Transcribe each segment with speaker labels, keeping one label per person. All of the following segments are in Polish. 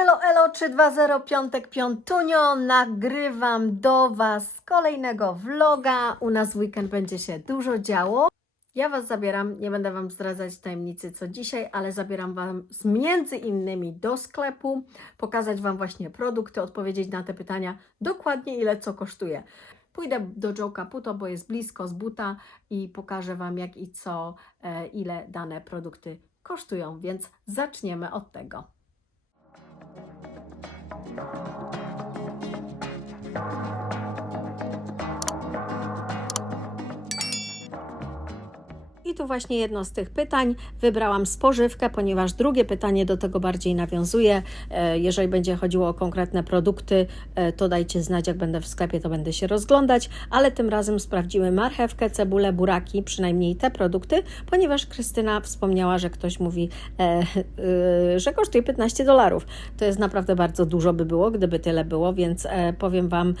Speaker 1: Elo, elo, 320 Piątek Piątunio, nagrywam do Was kolejnego vloga. U nas weekend będzie się dużo działo. Ja Was zabieram, nie będę Wam zdradzać tajemnicy co dzisiaj, ale zabieram Wam z między innymi do sklepu, pokazać Wam właśnie produkty, odpowiedzieć na te pytania dokładnie ile co kosztuje. Pójdę do Joe Caputo, bo jest blisko z buta i pokażę Wam jak i co, e, ile dane produkty kosztują, więc zaczniemy od tego. thank you I tu właśnie jedno z tych pytań. Wybrałam spożywkę, ponieważ drugie pytanie do tego bardziej nawiązuje. E, Jeżeli będzie chodziło o konkretne produkty, e, to dajcie znać, jak będę w sklepie, to będę się rozglądać, ale tym razem sprawdziły marchewkę, cebulę, buraki, przynajmniej te produkty, ponieważ Krystyna wspomniała, że ktoś mówi, e, że kosztuje 15 dolarów. To jest naprawdę bardzo dużo by było, gdyby tyle było, więc powiem Wam,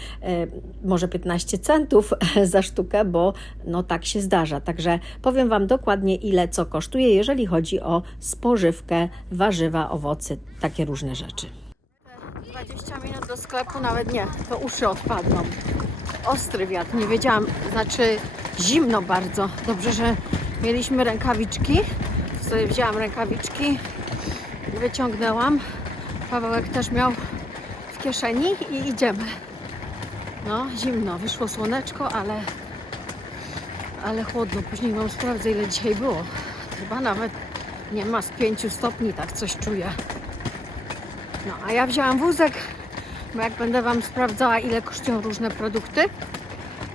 Speaker 1: może 15 centów za sztukę, bo no tak się zdarza. Także powiem Wam dokładnie, ile co kosztuje, jeżeli chodzi o spożywkę, warzywa, owoce, takie różne rzeczy. 20 minut do sklepu, nawet nie, to uszy odpadną. Ostry wiatr, nie wiedziałam, znaczy zimno bardzo. Dobrze, że mieliśmy rękawiczki. Sobie wzięłam rękawiczki, wyciągnęłam. Pawełek też miał w kieszeni i idziemy. No, zimno, wyszło słoneczko, ale ale chłodno. Później wam sprawdzę, ile dzisiaj było. Chyba nawet nie ma z 5 stopni, tak coś czuję. No, a ja wzięłam wózek, bo jak będę wam sprawdzała, ile kosztują różne produkty,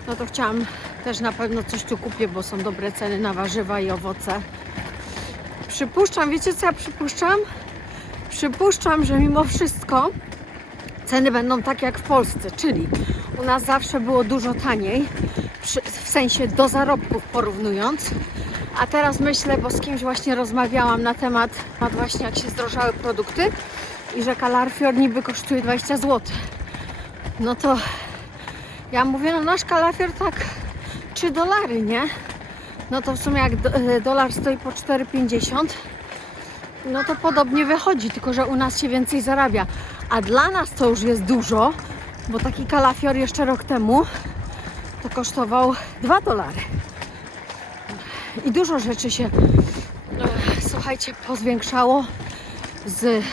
Speaker 1: no to chciałam też na pewno coś tu kupię, bo są dobre ceny na warzywa i owoce. Przypuszczam, wiecie co ja przypuszczam? Przypuszczam, że mimo wszystko ceny będą takie jak w Polsce, czyli u nas zawsze było dużo taniej, w sensie do zarobków porównując. A teraz myślę, bo z kimś właśnie rozmawiałam na temat, na właśnie jak się zdrożały produkty i że kalafior niby kosztuje 20 zł. No to ja mówię, no nasz kalafior tak 3 dolary, nie? No to w sumie jak do, e, dolar stoi po 4,50 no to podobnie wychodzi, tylko że u nas się więcej zarabia. A dla nas to już jest dużo, bo taki kalafior jeszcze rok temu to kosztował 2 dolary. I dużo rzeczy się, e, słuchajcie, pozwiększało z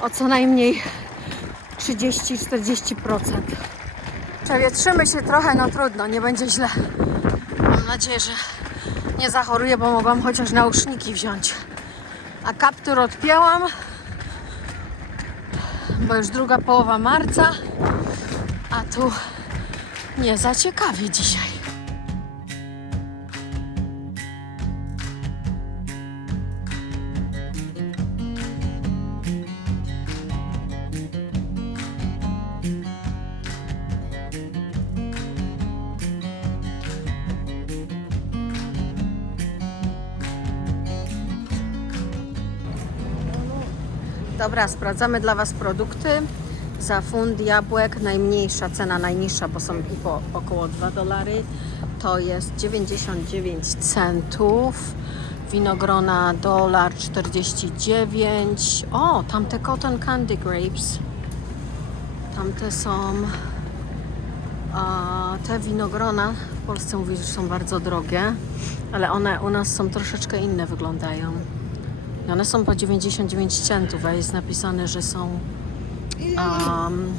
Speaker 1: o co najmniej 30-40%. Przewietrzymy się trochę, no trudno, nie będzie źle. Mam nadzieję, że nie zachoruję, bo mogłam chociaż nauszniki wziąć. A kaptur odpięłam, bo już druga połowa marca, a tu nie za ciekawie dzisiaj. Dobra, sprawdzamy dla Was produkty. Za funt jabłek najmniejsza cena, najniższa, bo są po około 2 dolary, to jest 99 centów. Winogrona dolar 49. O, tamte cotton candy grapes. Tamte są. A te winogrona w Polsce mówi, że są bardzo drogie, ale one u nas są troszeczkę inne wyglądają. I one są po 99 centów, a jest napisane, że są um,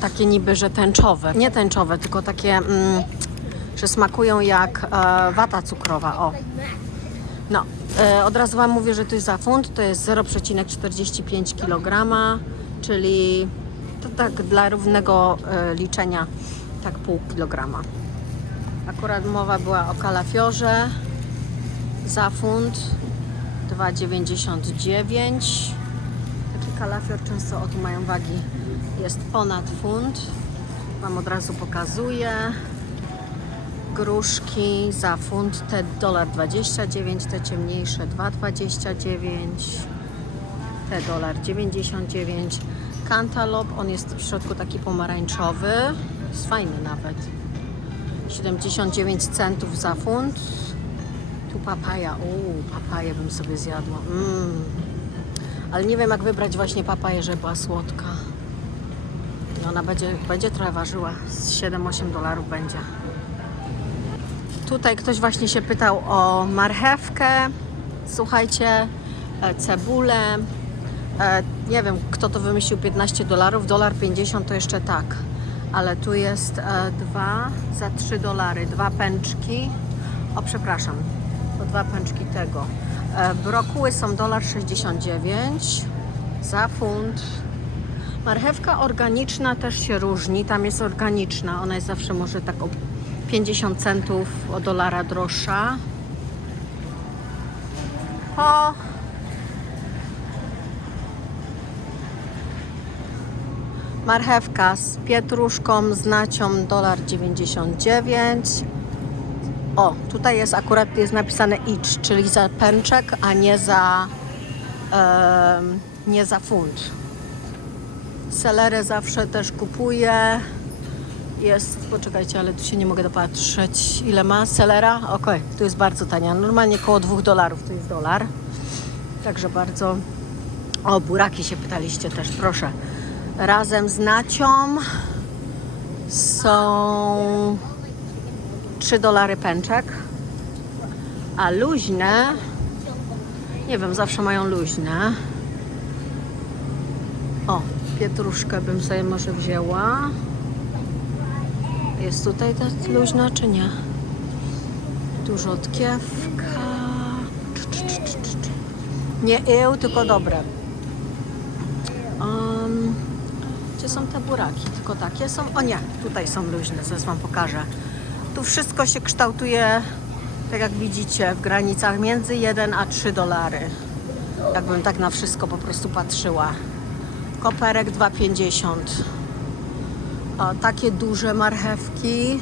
Speaker 1: takie niby, że tęczowe. Nie tęczowe, tylko takie, mm, że smakują jak e, wata cukrowa. O. No, e, od razu Wam mówię, że to jest za funt, to jest 0,45 kg, czyli to tak dla równego e, liczenia, tak pół kilograma. Akurat mowa była o kalafiorze za funt 2,99. Kalafior często o tu mają wagi. Jest ponad funt. Wam od razu pokazuję. Gruszki za funt te dolar 29, te ciemniejsze 2,29, te dolar 99. Kantalop, on jest w środku taki pomarańczowy, jest fajny nawet. 79 centów za funt. Tu papaja, uuu, papaję bym sobie zjadła. Mm. Ale nie wiem jak wybrać właśnie papaję, żeby była słodka. No ona będzie, będzie trochę ważyła. Z 7-8 dolarów będzie. Tutaj ktoś właśnie się pytał o marchewkę. Słuchajcie, e, cebulę. E, nie wiem, kto to wymyślił 15 dolarów, dolar 50 to jeszcze tak. Ale tu jest e, dwa za 3 dolary, dwa pęczki. O, przepraszam, to dwa pęczki tego. E, brokuły są dolar 69 za funt. Marchewka organiczna też się różni. Tam jest organiczna. Ona jest zawsze może tak o 50 centów o dolara droższa. O! Marchewka z pietruszką, z nacią, dolar 99. O, tutaj jest akurat jest napisane each, czyli za pęczek, a nie za nie za funt. Selerę zawsze też kupuję. Jest, poczekajcie, ale tu się nie mogę dopatrzeć. Ile ma selera? Okej, tu jest bardzo tania. Normalnie około 2 dolarów to jest dolar. Także bardzo. O, buraki się pytaliście też, proszę. Razem z nacią są 3 dolary pęczek. A luźne, nie wiem, zawsze mają luźne. O, pietruszkę bym sobie może wzięła. Jest tutaj ta luźna, czy nie? Dużo odkiewka. Nie eł, tylko dobre. Um, gdzie są te buraki? Tylko takie są? O nie, tutaj są luźne, zaraz Wam pokażę. Tu wszystko się kształtuje, tak jak widzicie, w granicach między 1 a 3 dolary. Jakbym tak na wszystko po prostu patrzyła. Koperek 2,50. O, takie duże marchewki,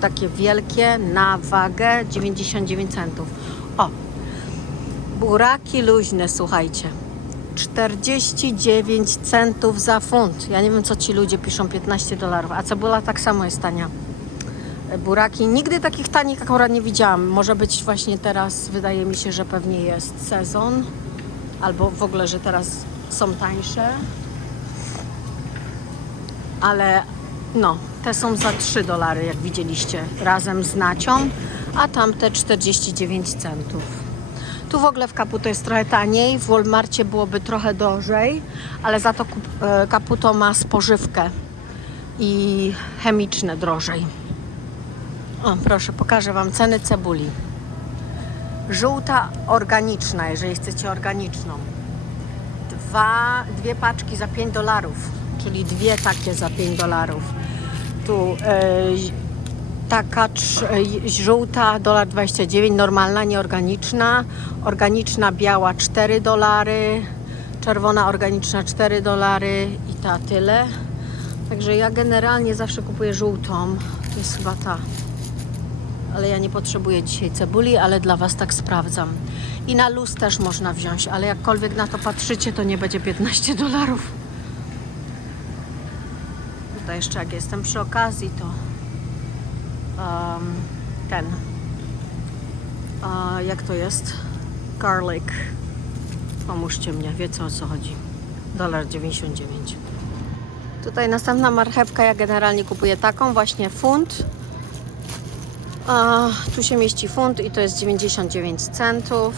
Speaker 1: takie wielkie, na wagę 99 centów. O, buraki luźne, słuchajcie. 49 centów za funt. Ja nie wiem, co ci ludzie piszą, 15 dolarów. A cebula tak samo jest tania. Buraki, nigdy takich tanich akurat nie widziałam. Może być właśnie teraz, wydaje mi się, że pewnie jest sezon. Albo w ogóle, że teraz są tańsze ale no, te są za 3 dolary, jak widzieliście, razem z nacią, a tamte 49 centów. Tu w ogóle w Caputo jest trochę taniej, w Walmarcie byłoby trochę drożej, ale za to e, Caputo ma spożywkę i chemiczne drożej. O, proszę, pokażę Wam ceny cebuli. Żółta organiczna, jeżeli chcecie organiczną dwa, dwie paczki za 5 dolarów, czyli dwie takie za 5 dolarów. Tu e, taka e, żółta dolar 29, normalna, nieorganiczna, organiczna biała 4 dolary, czerwona organiczna 4 dolary i ta tyle. Także ja generalnie zawsze kupuję żółtą, to jest chyba ta ale ja nie potrzebuję dzisiaj cebuli, ale dla Was tak sprawdzam. I na luz też można wziąć, ale jakkolwiek na to patrzycie, to nie będzie 15 dolarów. Tutaj jeszcze jak jestem przy okazji, to um, ten, a jak to jest? Garlic. Pomóżcie mnie, wiecie o co chodzi. Dolar 99. Tutaj następna marchewka, ja generalnie kupuję taką, właśnie funt. A, tu się mieści funt i to jest 99 centów.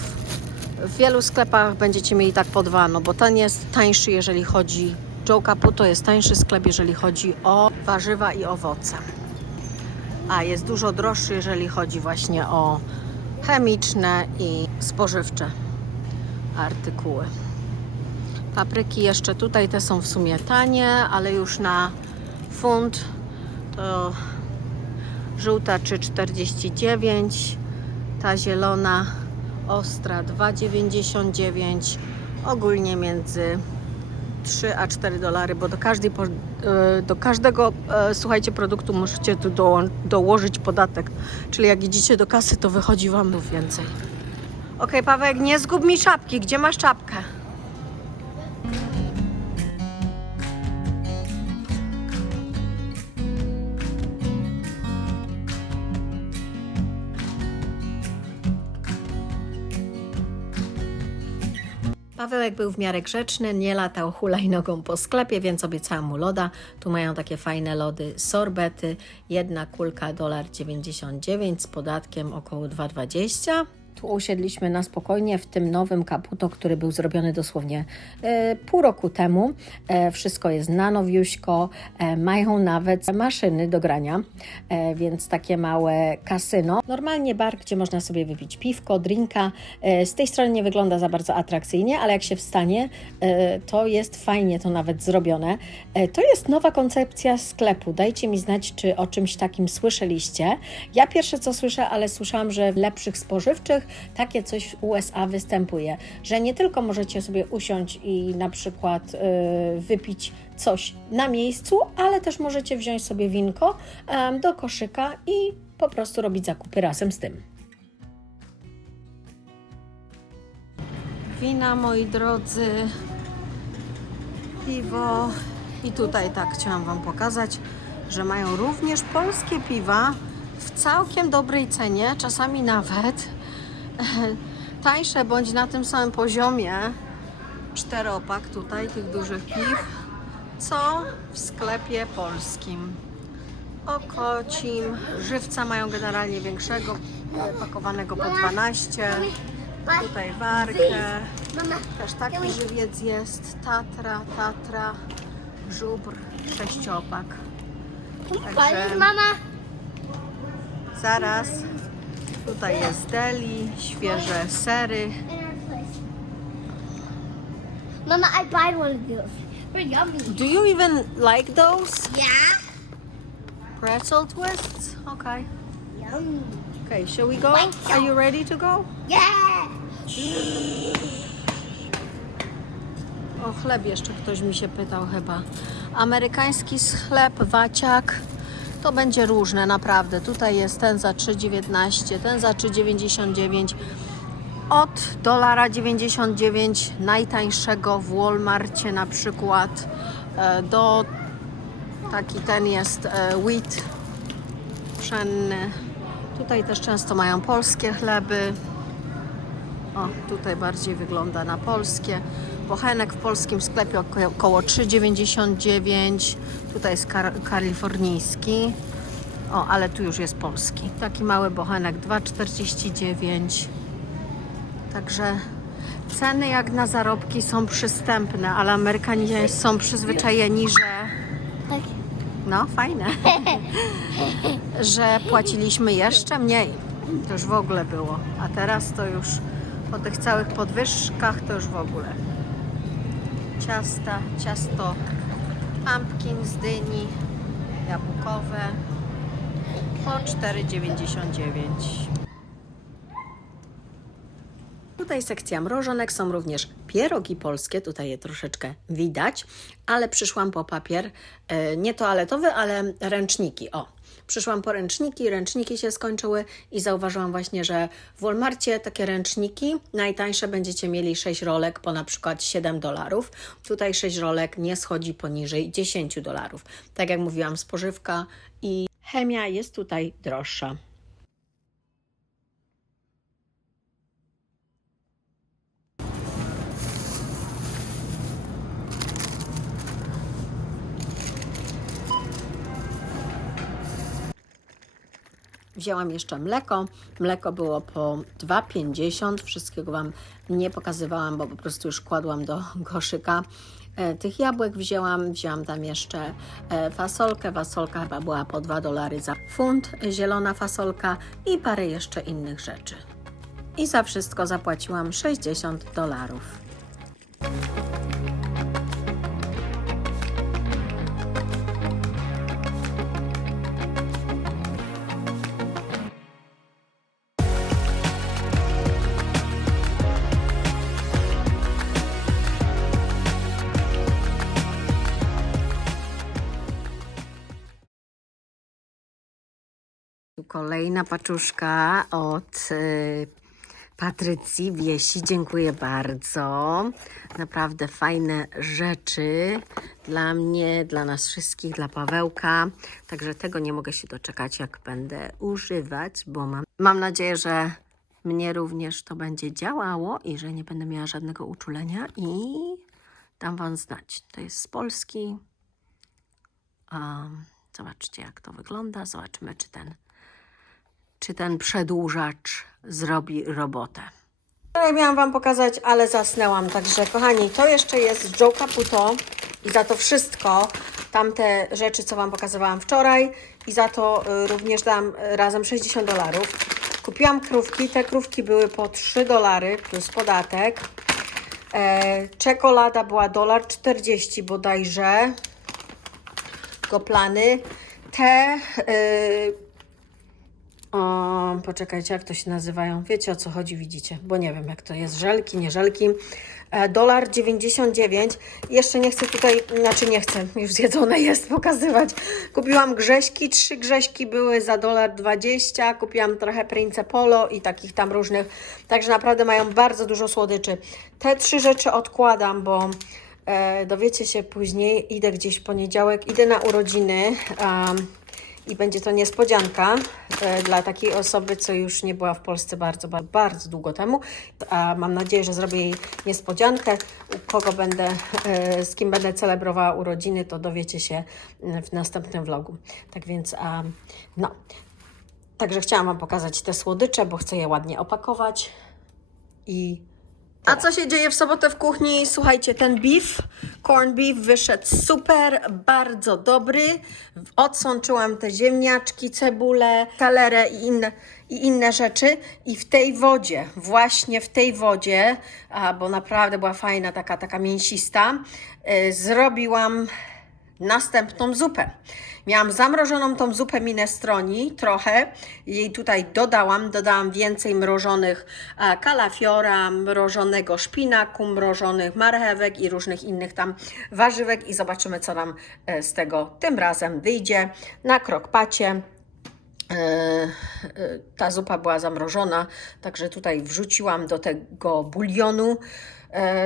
Speaker 1: W wielu sklepach będziecie mieli tak po dwa, no bo ten jest tańszy, jeżeli chodzi. Joe Caputo jest tańszy sklep, jeżeli chodzi o warzywa i owoce. A jest dużo droższy, jeżeli chodzi właśnie o chemiczne i spożywcze artykuły. Papryki jeszcze tutaj, te są w sumie tanie, ale już na funt to żółta 3,49, ta zielona ostra 2,99, ogólnie między 3 a 4 dolary, bo do, każdej, e, do każdego, e, słuchajcie, produktu możecie tu doło- dołożyć podatek, czyli jak idziecie do kasy, to wychodzi Wam więcej. Okej, Paweł, nie zgub mi czapki, gdzie masz czapkę? Pawełek był w miarę grzeczny, nie latał hulajnogą po sklepie, więc obiecałam mu loda. Tu mają takie fajne lody sorbety. Jedna kulka dolar 99 z podatkiem około 2,20. Tu usiedliśmy na spokojnie w tym nowym kaputo, który był zrobiony dosłownie e, pół roku temu. E, wszystko jest na nowiuśko. E, mają nawet maszyny do grania, e, więc takie małe kasyno. Normalnie bar, gdzie można sobie wypić piwko, drinka. E, z tej strony nie wygląda za bardzo atrakcyjnie, ale jak się wstanie, e, to jest fajnie to nawet zrobione. E, to jest nowa koncepcja sklepu. Dajcie mi znać, czy o czymś takim słyszeliście. Ja pierwsze co słyszę, ale słyszałam, że w lepszych spożywczych takie coś w USA występuje, że nie tylko możecie sobie usiąść i na przykład y, wypić coś na miejscu, ale też możecie wziąć sobie winko do koszyka i po prostu robić zakupy razem z tym. Wina, moi drodzy, piwo i tutaj tak chciałam Wam pokazać, że mają również polskie piwa w całkiem dobrej cenie, czasami nawet tańsze bądź na tym samym poziomie czteropak tutaj tych dużych piw, co w sklepie polskim. Okocim, żywca mają generalnie większego, pakowanego po 12. Tutaj warkę, też taki żywiec jest, Tatra, Tatra, żubr, sześciopak.
Speaker 2: mama?
Speaker 1: Zaraz. Tutaj jest deli, świeże sery.
Speaker 2: Mama, I bought one of those. They're yummy.
Speaker 1: Do you even like those
Speaker 2: Yeah.
Speaker 1: pretzel twists? Okay.
Speaker 2: Yum.
Speaker 1: Okay, shall we go? Are you ready to go?
Speaker 2: Yeah.
Speaker 1: O chleb jeszcze ktoś mi się pytał chyba. Amerykański chleb, waciak. To będzie różne, naprawdę. Tutaj jest ten za 3,19, ten za 3,99. Od dolara 99 najtańszego w Walmarcie na przykład e, do taki ten jest e, wheat pszenny. Tutaj też często mają polskie chleby. O, tutaj bardziej wygląda na polskie. Bochenek w polskim sklepie oko- około 3,99. Tutaj jest kar- kalifornijski. O, ale tu już jest polski. Taki mały bochenek 2,49. Także ceny jak na zarobki są przystępne, ale Amerykanie są przyzwyczajeni, że
Speaker 2: Tak.
Speaker 1: no, fajne. że płaciliśmy jeszcze mniej. To już w ogóle było. A teraz to już po tych całych podwyżkach to już w ogóle. Ciasta, ciasto pumpkin z dyni, jabłkowe po 4,99. Tutaj sekcja mrożonek, są również pierogi polskie, tutaj je troszeczkę widać, ale przyszłam po papier, e, nie toaletowy, ale ręczniki. O, przyszłam po ręczniki, ręczniki się skończyły i zauważyłam właśnie, że w Walmarcie takie ręczniki najtańsze będziecie mieli 6 rolek po na przykład 7 dolarów. Tutaj 6 rolek nie schodzi poniżej 10 dolarów. Tak jak mówiłam, spożywka i chemia jest tutaj droższa. Wzięłam jeszcze mleko. Mleko było po 2,50. Wszystkiego Wam nie pokazywałam, bo po prostu już kładłam do koszyka. E, Tych jabłek wzięłam, wzięłam tam jeszcze e, fasolkę. Fasolka chyba była po 2 dolary za funt, zielona fasolka i parę jeszcze innych rzeczy. I za wszystko zapłaciłam 60 dolarów. Kolejna paczuszka od y, Patrycji Wiesi. Dziękuję bardzo. Naprawdę fajne rzeczy dla mnie, dla nas wszystkich, dla Pawełka. Także tego nie mogę się doczekać, jak będę używać, bo mam, mam nadzieję, że mnie również to będzie działało i że nie będę miała żadnego uczulenia i dam Wam znać. To jest z Polski. Um, zobaczcie, jak to wygląda. Zobaczymy, czy ten, czy ten przedłużacz zrobi robotę. Wczoraj miałam Wam pokazać, ale zasnęłam. Także, kochani, to jeszcze jest Joe Caputo i za to wszystko, tamte rzeczy, co Wam pokazywałam wczoraj i za to y, również dam y, razem 60 dolarów. Kupiłam krówki. Te krówki były po 3 dolary plus podatek. E, czekolada była dolar 40 bodajże. Goplany. Te y, o, poczekajcie, jak to się nazywają? Wiecie o co chodzi, widzicie, bo nie wiem jak to jest, żelki, nie żelki. E, dolar 99. Jeszcze nie chcę tutaj, znaczy nie chcę, już zjedzone jest pokazywać. Kupiłam grześki, trzy grześki były za dolar 20. Kupiłam trochę Prince Polo i takich tam różnych. Także naprawdę mają bardzo dużo słodyczy. Te trzy rzeczy odkładam, bo e, dowiecie się później. Idę gdzieś w poniedziałek, idę na urodziny. Um, i będzie to niespodzianka e, dla takiej osoby, co już nie była w Polsce bardzo, bardzo, bardzo długo temu. A mam nadzieję, że zrobię jej niespodziankę. U kogo będę, e, z kim będę celebrowała urodziny, to dowiecie się mm, w następnym vlogu. Tak więc, no. Także chciałam Wam pokazać te słodycze, bo chcę je ładnie opakować i a co się dzieje w sobotę w kuchni? Słuchajcie, ten beef, corn beef wyszedł super, bardzo dobry. Odsączyłam te ziemniaczki, cebulę, talerę i inne, i inne rzeczy. I w tej wodzie, właśnie w tej wodzie, bo naprawdę była fajna, taka, taka mięsista, y, zrobiłam następną zupę. Miałam zamrożoną tą zupę minestroni trochę, jej tutaj dodałam, dodałam więcej mrożonych e, kalafiora, mrożonego szpinaku, mrożonych marchewek i różnych innych tam warzywek i zobaczymy co nam e, z tego tym razem wyjdzie na krokpacie. E, Ta zupa była zamrożona, także tutaj wrzuciłam do tego bulionu,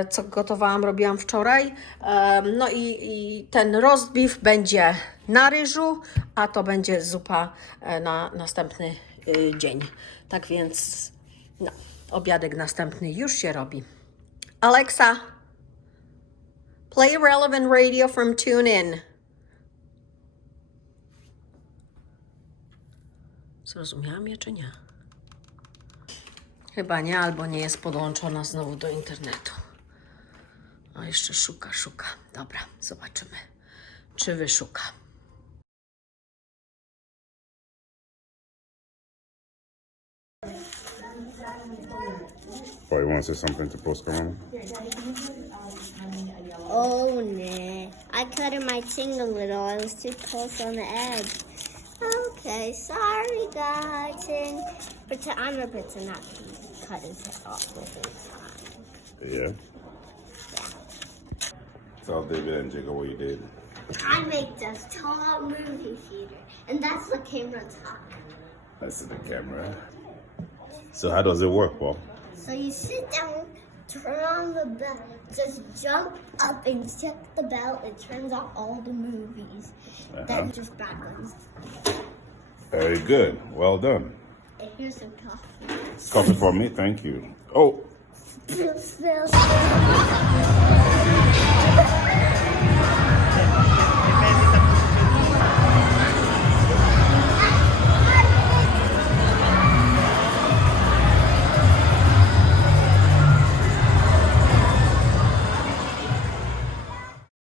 Speaker 1: co gotowałam, robiłam wczoraj. E, No i, i ten roast beef będzie na ryżu, a to będzie zupa e, na następny e, dzień. Tak więc, no, obiadek następny już się robi. Alexa, play relevant radio from TuneIn. Zrozumiałam je czy nie? Chyba nie, albo nie jest podłączona znowu do internetu. A jeszcze szuka, szuka. Dobra, zobaczymy, czy wyszuka.
Speaker 3: Oh, you want to say something to post Corona?
Speaker 2: Oh, nah. I cut my thing a little. I was too close on the edge. Okay, sorry, guys. And pretend I'm gonna pretend not cut his head off the whole time.
Speaker 3: Yeah. Tell David and Jacob what you did.
Speaker 2: I make this tall movie theater, and that's the camera top.
Speaker 3: That's the camera. So how does it work, Paul?
Speaker 2: So you sit down, turn on the bell, just jump up and check the bell. It turns off all the movies. Then uh-huh. just backwards.
Speaker 3: Very good. Well done.
Speaker 2: And here's some coffee.
Speaker 3: Coffee for me, thank you. Oh.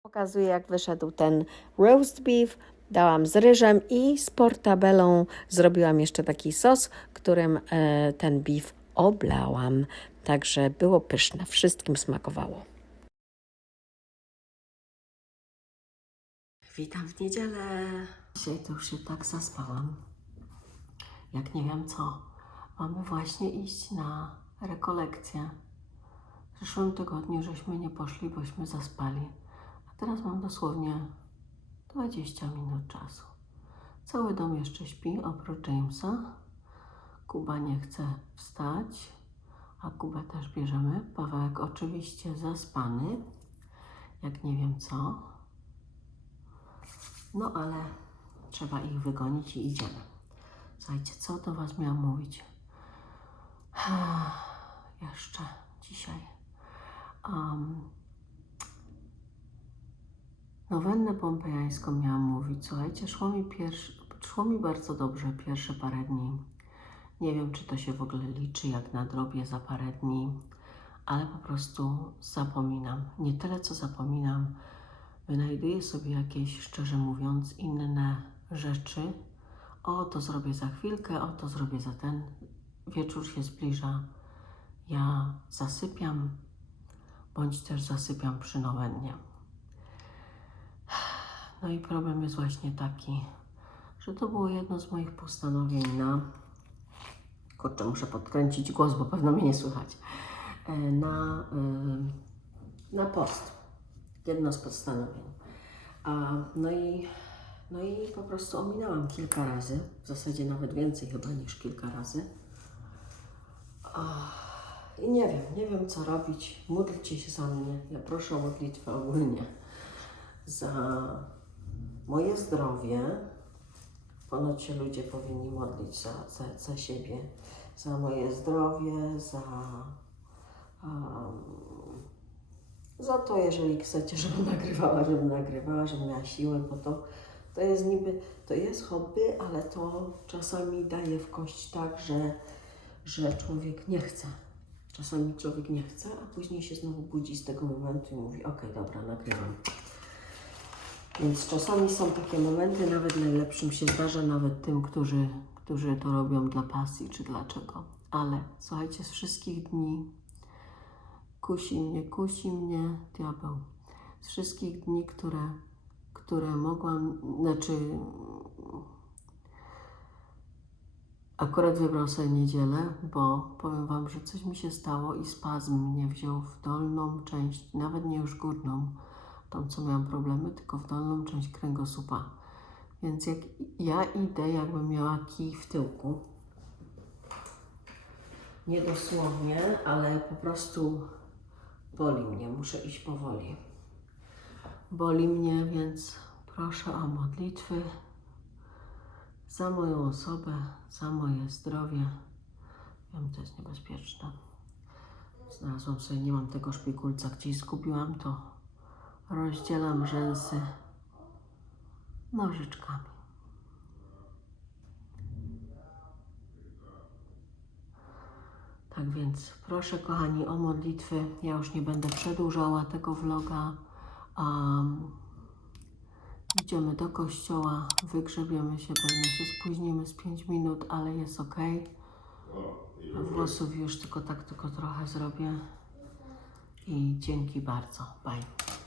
Speaker 1: Pokazuję, jak wyszedł ten roast beef. Dałam z ryżem i z portabelą zrobiłam jeszcze taki sos, którym e, ten beef oblałam. Także było pyszne, wszystkim smakowało. Witam w niedzielę. Dzisiaj to już się tak zaspałam, jak nie wiem co. Mamy właśnie iść na rekolekcję. W zeszłym tygodniu żeśmy nie poszli, bośmy zaspali. A teraz mam dosłownie 20 minut czasu. Cały dom jeszcze śpi, oprócz Jamesa. Kuba nie chce wstać, a Kubę też bierzemy. Pawełek oczywiście zaspany, jak nie wiem co. No ale trzeba ich wygonić i idziemy. Słuchajcie, co do Was miałam mówić? Jeszcze dzisiaj. Um, nowennę pompejańską miałam mówić. Słuchajcie, szło mi, pierwszy, szło mi bardzo dobrze pierwsze parę dni. Nie wiem, czy to się w ogóle liczy, jak nadrobię za parę dni, ale po prostu zapominam. Nie tyle, co zapominam, wynajduję sobie jakieś, szczerze mówiąc, inne rzeczy. O, to zrobię za chwilkę, o, to zrobię za ten. Wieczór się zbliża. Ja zasypiam, bądź też zasypiam przy nowennie. No i problem jest właśnie taki, że to było jedno z moich postanowień na. Kurczę, muszę podkręcić głos, bo pewno mnie nie słychać. E, Na, y, na post. Jedno z postanowień. A, no, i, no i po prostu ominęłam kilka razy, w zasadzie nawet więcej chyba niż kilka razy. I nie wiem, nie wiem co robić. Módlcie się za mnie. Ja proszę o modlitwę ogólnie za moje zdrowie. Ponoć się ludzie powinni modlić za, za, za siebie, za moje zdrowie, za, um, za to, jeżeli chcecie, żebym nagrywała, żebym nagrywała, żebym miała siłę, bo to, to jest niby, to jest hobby, ale to czasami daje w kość tak, że, że człowiek nie chce. Czasami człowiek nie chce, a później się znowu budzi z tego momentu i mówi, okej, dobra, nagrywam. Więc czasami są takie momenty, nawet najlepszym się zdarza, nawet tym, którzy, którzy to robią dla pasji czy dlaczego. Ale słuchajcie, z wszystkich dni kusi mnie, kusi mnie diabeł. Z wszystkich dni, które, które mogłam, znaczy akurat wybrał sobie niedzielę, bo powiem Wam, że coś mi się stało i spazm mnie wziął w dolną część, nawet nie już górną, tą co miałam problemy, tylko w dolną część kręgosłupa. Więc jak ja idę, jakbym miała kij w tyłku, nie dosłownie, ale po prostu boli mnie, muszę iść powoli. Boli mnie, więc proszę o modlitwy za moją osobę, za moje zdrowie. Wiem, to jest niebezpieczne. Znalazłam sobie, nie mam tego szpikulca, gdzieś zgubiłam to. Rozdzielam rzęsy nożyczkami. Tak więc proszę kochani o modlitwy. Ja już nie będę przedłużała tego vloga. Um, idziemy do kościoła, wygrzebiemy się, pewnie się spóźnimy z 5 minut, ale jest ok. Włosów już tylko tak, tylko trochę zrobię. I dzięki bardzo. Bye.